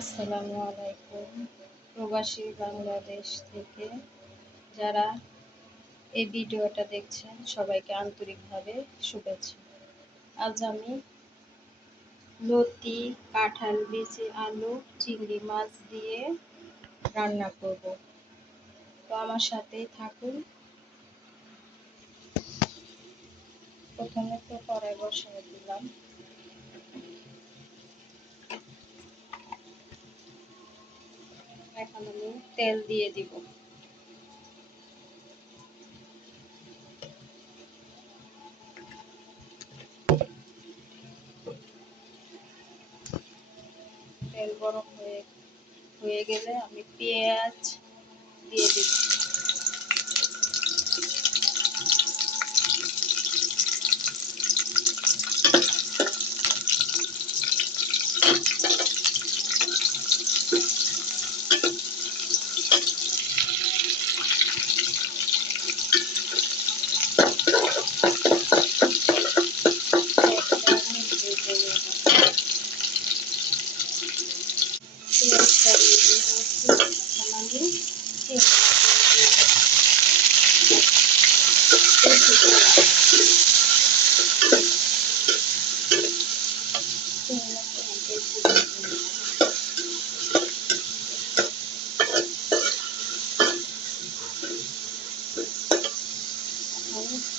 আসসালামু আলাইকুম। প্রবাসী বাংলাদেশ থেকে যারা এই ভিডিওটা দেখছেন সবাইকে আন্তরিকভাবে শুভেচ্ছা। আজ আমি লতি, কাঁঠাল বিচি, আলু, চিংড়ি মাছ দিয়ে রান্না করব। তো আমার সাথেই থাকুন। প্রথমে তো কড়াই বসিয়ে দিলাম। এখন আমি তেল দিয়ে দিব। তেল গরম হয়ে গেলে আমি পেঁয়াজ দিয়ে দিব। পেঁয়াজটা দিয়ে দিয়েছি। এখন আমি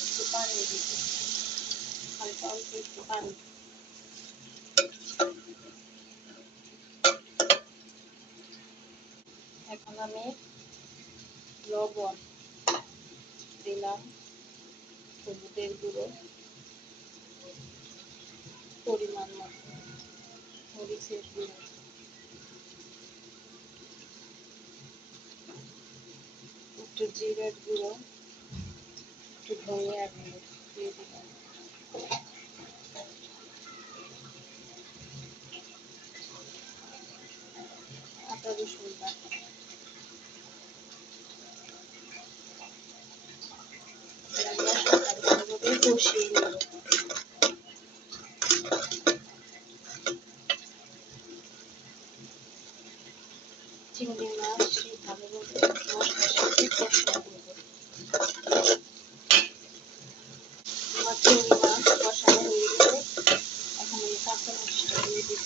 একটু পানি দিব, হালকা অল্প একটু পানি। এখন আমি লবণ দিলাম, হলুদের গুঁড়ো পরিমাণ মতো, মরিচের গুঁড়ো, একটু জিরের গুঁড়ো, একটু ধনিয়ার গুঁড়ো দিয়ে দিলাম। আদা রসুন বাটা ভালোভাবে কষিয়ে নেব। চিংড়ি মাছ ভালোভাবে মশলার সাথে কষিয়ে নেব। আমার চিংড়ি মাছ কষানো হয়ে গেলে এখন আমি কাঁচা মরিচটা দিয়ে দিব।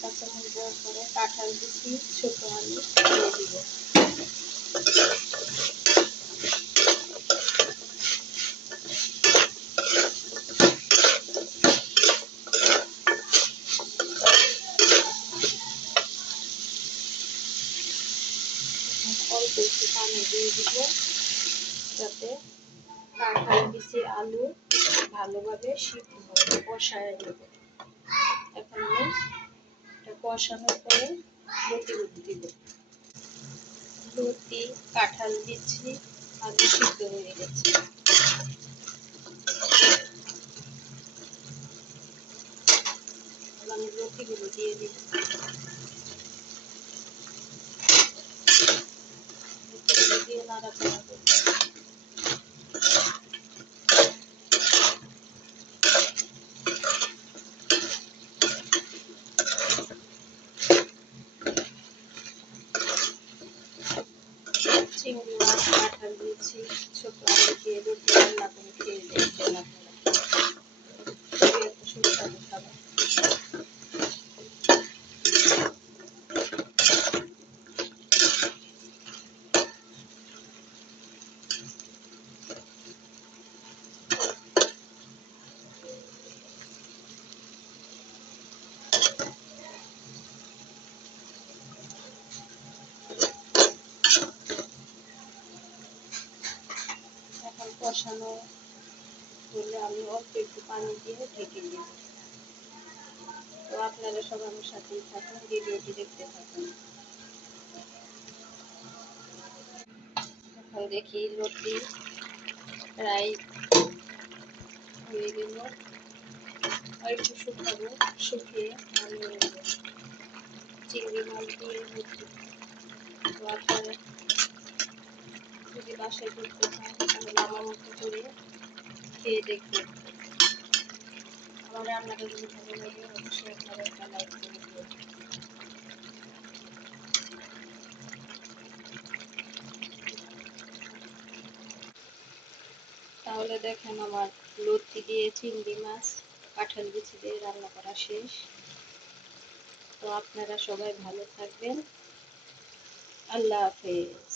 কাঁচা মরিচ দেওয়ার পরে কাঁঠাল বিচি ছোট আলু দিয়ে দিব। অল্প একটু পানি দিয়ে দিব যাতে কাঁঠাল বিচি আলু ভালোভাবে সিদ্ধ হবে, কষায় নেব। এখন আমি এটা কষানোর পরে লতিগুলো দিব। লতি, কাঁঠাল বিচি, আলু সিদ্ধ হয়ে গেছে। আমি লতিগুলো দিয়ে দিব। লতিগুলো দিয়ে নাড়াচাড়া করব। চিংড়ি মাছ, কাঁঠাল বিচি, ছোট আলু দিয়ে লতি রান্না করে খেয়ে দেখবেন আপনারা। খুবই একটা সুস্বাদু খাবার। এখন কষানো হলে আমি অল্প একটু পানি দিয়ে ঢেকে দিব। তো আপনারা সবাই আমার সাথেই থাকুন, ভিডিওটি দেখতে থাকুন। এখন দেখি লতি প্রায় হয়ে গেল, আর একটু শুকাবো, শুকিয়ে নামিয়ে নেব। চিংড়ি মাছ দিয়ে লতি। তো আপনারা যদি বাসায় করতে চান তাহলে আমার মতো করে খেয়ে দেখবেন। আমার রান্নাটা যদি ভালো লাগে অবশ্যই আপনারা একটা লাইক করে দিবেন। তাহলে দেখেন আমার লতি দিয়ে চিংড়ি মাছ কাঁঠাল বিচি দিয়ে রান্না করা শেষ। তো আপনারা সবাই ভালো থাকবেন। আল্লাহ হাফেজ।